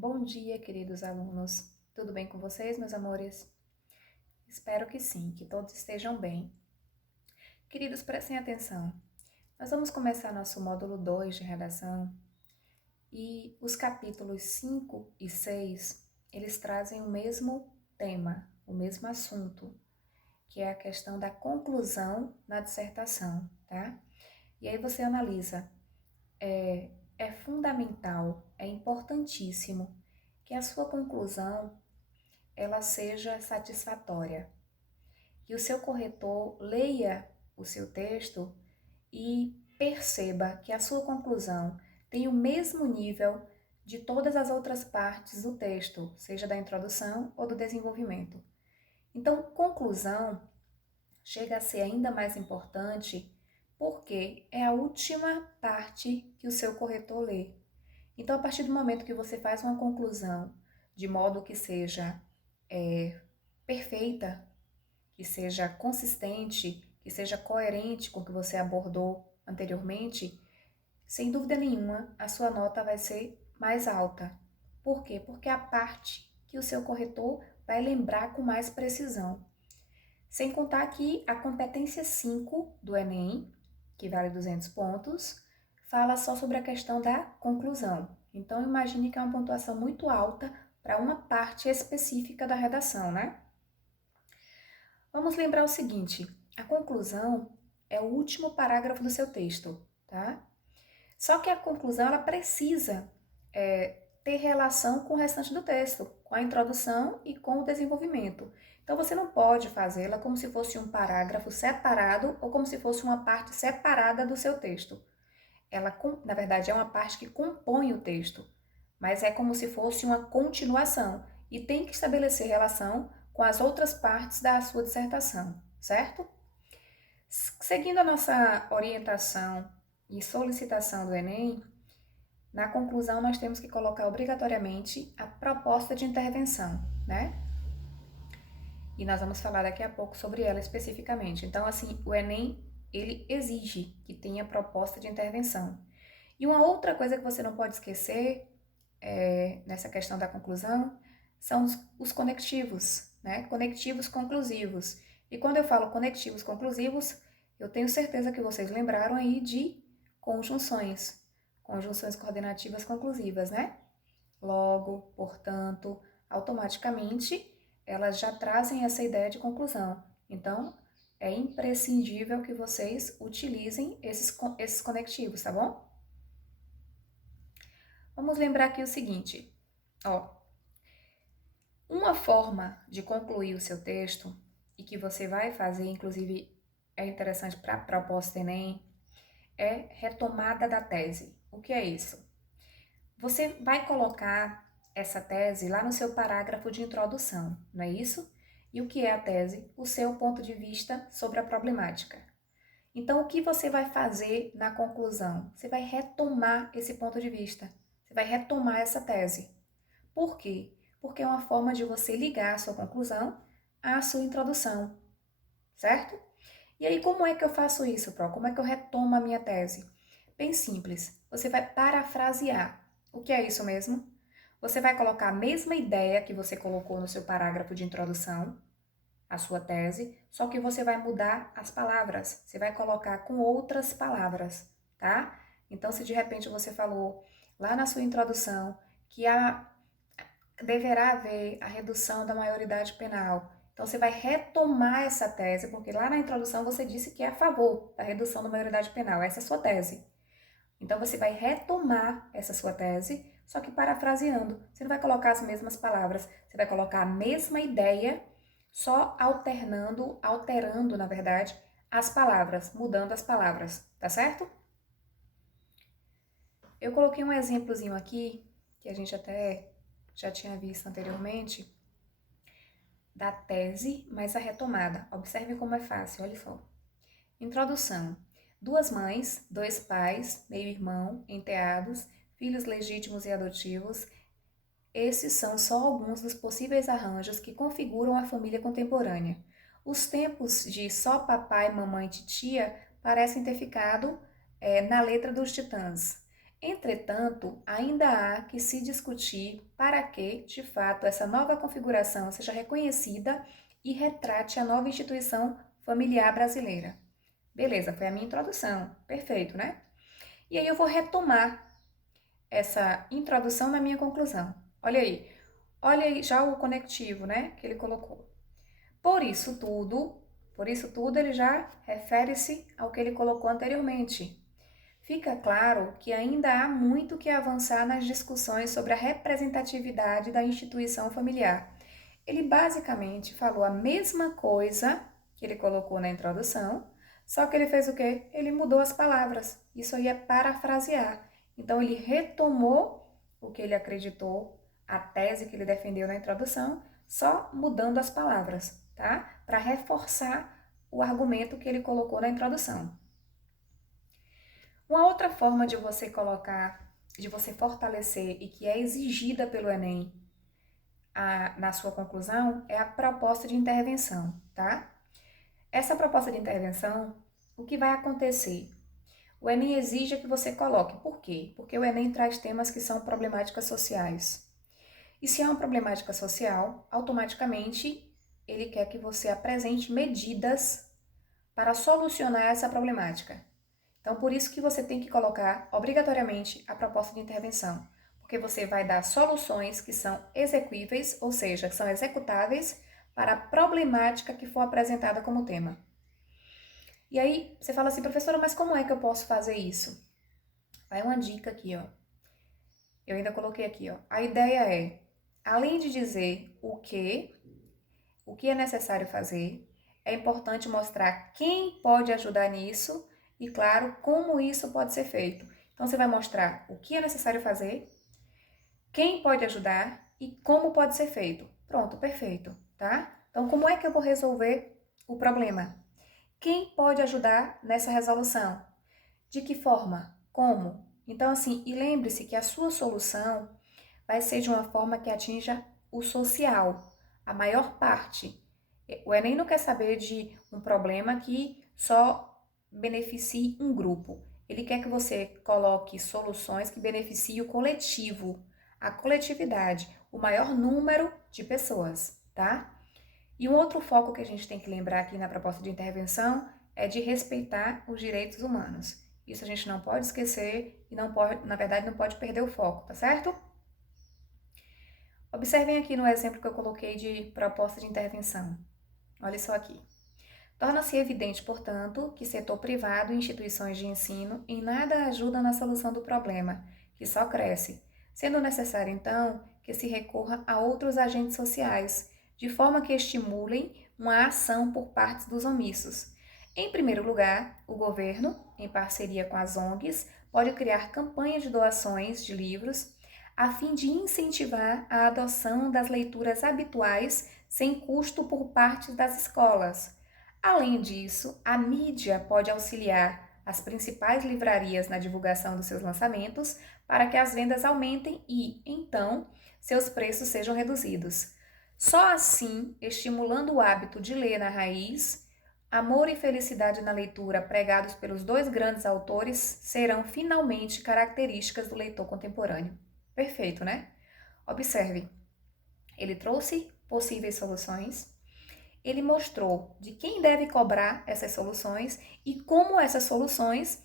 Bom dia, queridos alunos. Tudo bem com vocês, meus amores? Espero que sim, que todos estejam bem. Queridos, prestem atenção. Nós vamos começar nosso módulo 2 de redação e os capítulos 5 e 6, eles trazem o mesmo tema, o mesmo assunto, que é a questão da conclusão na dissertação, tá? E aí você analisa, é fundamental, é importantíssimo que a sua conclusão ela seja satisfatória. Que o seu corretor leia o seu texto e perceba que a sua conclusão tem o mesmo nível de todas as outras partes do texto, seja da introdução ou do desenvolvimento. Então, conclusão chega a ser ainda mais importante porque é a última parte que o seu corretor lê. Então, a partir do momento que você faz uma conclusão de modo que seja perfeita, que seja consistente, que seja coerente com o que você abordou anteriormente, sem dúvida nenhuma, a sua nota vai ser mais alta. Por quê? Porque é a parte que o seu corretor vai lembrar com mais precisão. Sem contar que a competência 5 do Enem, que vale 200 pontos, fala só sobre a questão da conclusão. Então, imagine que é uma pontuação muito alta para uma parte específica da redação, né? Vamos lembrar o seguinte, a conclusão é o último parágrafo do seu texto, tá? Só que a conclusão, ela precisa ter relação com o restante do texto, com a introdução e com o desenvolvimento. Então, você não pode fazê-la como se fosse um parágrafo separado ou como se fosse uma parte separada do seu texto. Ela, na verdade, é uma parte que compõe o texto, mas é como se fosse uma continuação e tem que estabelecer relação com as outras partes da sua dissertação, certo? Seguindo a nossa orientação e solicitação do Enem, na conclusão nós temos que colocar obrigatoriamente a proposta de intervenção, né? E nós vamos falar daqui a pouco sobre ela especificamente. Então, assim, o Enem, ele exige que tenha proposta de intervenção. E uma outra coisa que você não pode esquecer nessa questão da conclusão são os conectivos, né? Conectivos conclusivos. E quando eu falo conectivos conclusivos, eu tenho certeza que vocês lembraram aí de conjunções, conjunções coordenativas conclusivas, né? Logo, portanto, automaticamente, elas já trazem essa ideia de conclusão. Então, é imprescindível que vocês utilizem esses conectivos, tá bom? Vamos lembrar aqui o seguinte, ó. Uma forma de concluir o seu texto, e que você vai fazer, inclusive é interessante para a proposta Enem, é retomada da tese. O que é isso? Você vai colocar essa tese lá no seu parágrafo de introdução, não é isso? E o que é a tese? O seu ponto de vista sobre a problemática. Então, o que você vai fazer na conclusão? Você vai retomar esse ponto de vista. Você vai retomar essa tese. Por quê? Porque é uma forma de você ligar a sua conclusão à sua introdução, certo? E aí, como é que eu faço isso, Pro? Como é que eu retomo a minha tese? Bem simples, você vai parafrasear. O que é isso mesmo? Você vai colocar a mesma ideia que você colocou no seu parágrafo de introdução, a sua tese, só que você vai mudar as palavras. Você vai colocar com outras palavras, tá? Então, se de repente você falou lá na sua introdução que deverá haver a redução da maioridade penal. Então, você vai retomar essa tese, porque lá na introdução você disse que é a favor da redução da maioridade penal. Essa é a sua tese. Então, você vai retomar essa sua tese, só que parafraseando. Você não vai colocar as mesmas palavras, você vai colocar a mesma ideia, só alterando, na verdade, as palavras, mudando as palavras, tá certo? Eu coloquei um exemplozinho aqui, que a gente até já tinha visto anteriormente, da tese, mais a retomada. Observe como é fácil, olha só. Introdução. Duas mães, dois pais, meio-irmão, enteados, filhos legítimos e adotivos. Esses são só alguns dos possíveis arranjos que configuram a família contemporânea. Os tempos de só papai, mamãe e titia parecem ter ficado na letra dos Titãs. Entretanto, ainda há que se discutir para que, de fato, essa nova configuração seja reconhecida e retrate a nova instituição familiar brasileira. Beleza, foi a minha introdução. Perfeito, né? E aí eu vou retomar essa introdução na minha conclusão. Olha aí já o conectivo, né, que ele colocou. Por isso tudo ele já refere-se ao que ele colocou anteriormente. Fica claro que ainda há muito que avançar nas discussões sobre a representatividade da instituição familiar. Ele basicamente falou a mesma coisa que ele colocou na introdução, só que ele fez o quê? Ele mudou as palavras. Isso aí é parafrasear. Então, ele retomou o que ele acreditou, a tese que ele defendeu na introdução, só mudando as palavras, tá? Para reforçar o argumento que ele colocou na introdução. Uma outra forma de você colocar, de você fortalecer e que é exigida pelo Enem na sua conclusão é a proposta de intervenção, tá? Essa proposta de intervenção, o que vai acontecer? O Enem exige que você coloque. Por quê? Porque o Enem traz temas que são problemáticas sociais. E se é uma problemática social, automaticamente ele quer que você apresente medidas para solucionar essa problemática. Então, por isso que você tem que colocar obrigatoriamente a proposta de intervenção, porque você vai dar soluções que são execuíveis, ou seja, que são executáveis para a problemática que for apresentada como tema. E aí, você fala assim, professora, mas como é que eu posso fazer isso? Vai uma dica aqui, ó. Eu ainda coloquei aqui, ó. A ideia é, além de dizer o que é necessário fazer, é importante mostrar quem pode ajudar nisso e, claro, como isso pode ser feito. Então, você vai mostrar o que é necessário fazer, quem pode ajudar e como pode ser feito. Pronto, perfeito, tá? Então, como é que eu vou resolver o problema? Quem pode ajudar nessa resolução? De que forma? Como? Então, assim, e lembre-se que a sua solução vai ser de uma forma que atinja o social, a maior parte. O Enem não quer saber de um problema que só beneficie um grupo. Ele quer que você coloque soluções que beneficiem o coletivo, a coletividade, o maior número de pessoas, tá? E um outro foco que a gente tem que lembrar aqui na proposta de intervenção é de respeitar os direitos humanos. Isso a gente não pode esquecer e não pode, na verdade, não pode perder o foco, tá certo? Observem aqui no exemplo que eu coloquei de proposta de intervenção. Olha só aqui. Torna-se evidente, portanto, que setor privado e instituições de ensino em nada ajudam na solução do problema, que só cresce, sendo necessário, então, que se recorra a outros agentes sociais, de forma que estimulem uma ação por parte dos omissos. Em primeiro lugar, o governo, em parceria com as ONGs, pode criar campanhas de doações de livros, a fim de incentivar a adoção das leituras habituais sem custo por parte das escolas. Além disso, a mídia pode auxiliar as principais livrarias na divulgação dos seus lançamentos para que as vendas aumentem e, então, seus preços sejam reduzidos. Só assim, estimulando o hábito de ler na raiz, amor e felicidade na leitura pregados pelos dois grandes autores serão finalmente características do leitor contemporâneo. Perfeito, né? Observe, ele trouxe possíveis soluções, ele mostrou de quem deve cobrar essas soluções e como essas soluções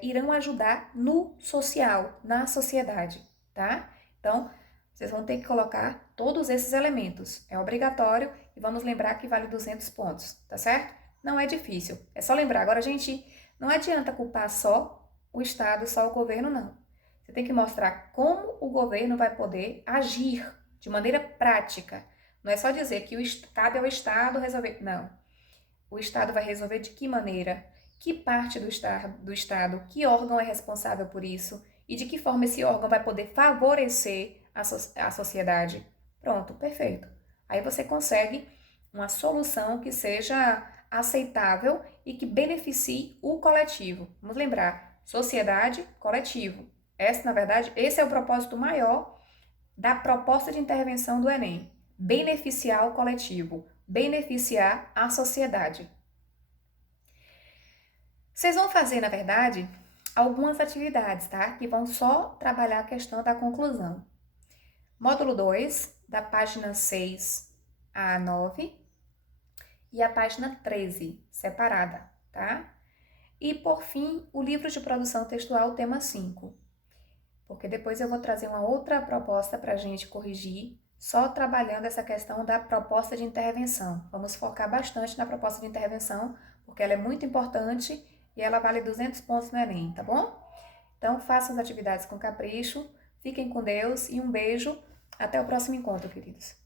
irão ajudar no social, na sociedade, tá? Então, vocês vão ter que colocar todos esses elementos. É obrigatório e vamos lembrar que vale 200 pontos, tá certo? Não é difícil, é só lembrar. Agora, gente, não adianta culpar só o Estado, só o governo, não. Você tem que mostrar como o governo vai poder agir de maneira prática. Não é só dizer que cabe ao Estado resolver. Não. O Estado vai resolver de que maneira? Que parte do Estado? Que órgão é responsável por isso? E de que forma esse órgão vai poder favorecer a sociedade? Pronto, perfeito. Aí você consegue uma solução que seja aceitável e que beneficie o coletivo. Vamos lembrar, sociedade, coletivo. Na verdade, esse é o propósito maior da proposta de intervenção do Enem. Beneficiar o coletivo, beneficiar a sociedade. Vocês vão fazer, na verdade, algumas atividades, tá? Que vão só trabalhar a questão da conclusão. Módulo 2, da página 6 a 9 e a página 13, separada, tá? E, por fim, o livro de produção textual, tema 5, porque depois eu vou trazer uma outra proposta para a gente corrigir, só trabalhando essa questão da proposta de intervenção. Vamos focar bastante na proposta de intervenção, porque ela é muito importante e ela vale 200 pontos no Enem, tá bom? Então, façam as atividades com capricho, fiquem com Deus e um beijo. Até o próximo encontro, queridos.